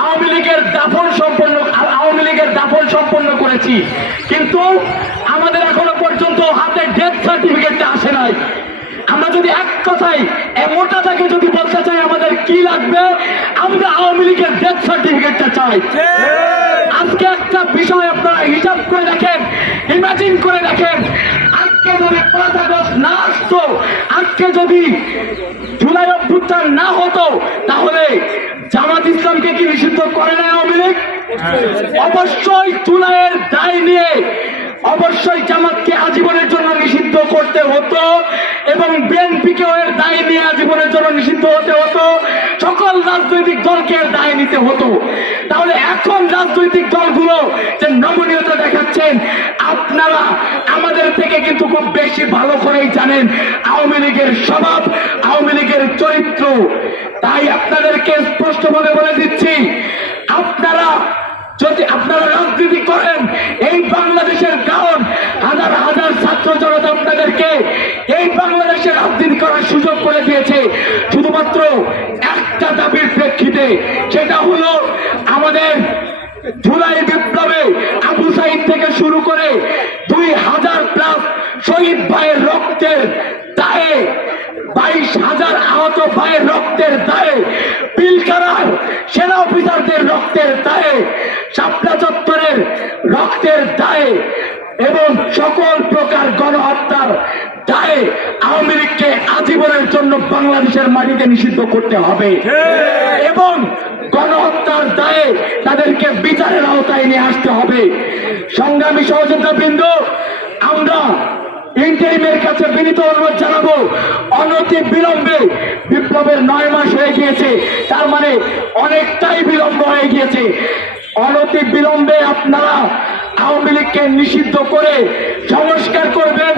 আওয়ামী লীগের দাফন সম্পন্ন আওয়ামী লীগের দাফন সম্পন্ন করেছি। কিন্তু আমাদের এখনও পর্যন্ত হাতে ডেথ সার্টিফিকেটটা আসে নাই। আমরা যদি এক কথায় এ মোটা থেকে যদি বলতে চাই আমাদের কি লাগবে? আমরা আওয়ামী লীগের ডেথ সার্টিফিকেটটা চাই। আজকে একটা বিষয় আপনারা হিসাব করে দেখেন ইমাজিন করে দেখেন। আজকে যদি পাঁচ আগস্ট না আসতো আজকে যদি জুলাই অভ্যুত্থান না হতো তাহলে জামাত ইসলামকে কি নিষিদ্ধ করে না আওয়ামী লীগ? অবশ্যই। জুলাইয়ের দায় নিয়ে অবশ্যই জামাতকে আজীবনের জন্য নিষিদ্ধ করতে হতো এবং বিএনপিকে এর দায় নিয়ে আজীবনের জন্য নিষিদ্ধ হতে হতো। সকল রাজনৈতিক দলকে এর দায় নিতে হতো। তাহলে এখন রাজনৈতিক দলগুলো যে নমনীয়তা দেখাচ্ছেন আপনারা আমাদের থেকে কিন্তু খুব বেশি ভালো করেই জানেন আওয়ামী লীগের স্বভাব আওয়ামী লীগের চরিত্র তাই আপনাদেরকে স্পষ্টভাবে বলে দিচ্ছি আপনারা যদি আপনারা রাজনীতি করেন এই বাংলাদেশের কারণ হাজার হাজার ছাত্র জনতা আপনাদেরকে এই বাংলাদেশে রাজনীতি করার সুযোগ করে দিয়েছে। শুধুমাত্র একটা দাবির প্রেক্ষিতে, সেটা হলো আমাদের জুলাই বিপ্লবে আবু সাইদ থেকে শুরু করে দুই হাজার প্লাস শহীদ ভাইয়ের রক্তের দায়ে, বাইশ হাজার আহত ভাইয়ের রক্তের দায়ে পিলকারার সেনা অফিসারদের রক্তের দায়ে, শাপলা চত্বরের রক্তের দায়ে এবং সকল প্রকার গণহত্যার দায়ে আওয়ামী লীগকে আজীবনের জন্য বাংলাদেশের মাটিতে নিষিদ্ধ করতে হবে। এবং গণহত্যার দায়ে তাদেরকে বিচারের আওতায় নিয়ে আসতে হবে। সংগ্রামী সহযোগিতা বিন্দু আমরা ইন্টারিমের কাছে বিনীত অনুরোধ জানাব অনতি বিলম্বে বিপ্লবের নয় মাস হয়ে গিয়েছে তার মানে অনেকটাই বিলম্ব হয়ে গিয়েছে। অনতি বিলম্বে আপনারা আওয়ামী লীগকে নিষিদ্ধ করে সংস্কার করবেন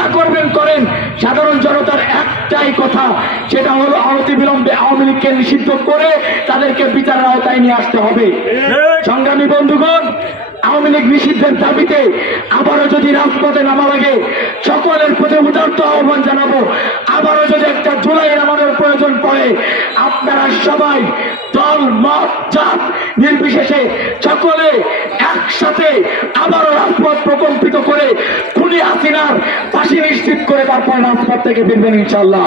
যেটা করবেন করেন। সাধারণ জনতার একটাই কথা, সেটা হলো অনতি বিলম্বে আওয়ামী লীগকে নিষিদ্ধ করে তাদেরকে বিচারের আওতায় নিয়ে আসতে হবে। সংগ্রামী বন্ধুগণ, আওয়ামী লীগ নিষিদ্ধের দাবিতে আবারও যদি রাজপথে নামা লাগে, সকলের প্রতি উদার্ত আহ্বান জানাব। আবারও যদি একটা জুলাই নামানোর প্রয়োজন পড়ে আপনারা সবাই দল, মত, জাত নির্বিশেষে সকলে একসাথে আবারও রাজপথ প্রকল্পিত করে খুনি হাসিনার ফাঁসি নিশ্চিত করে তারপর রাজপথ থেকে ফিরবেন ইনশাল্লাহ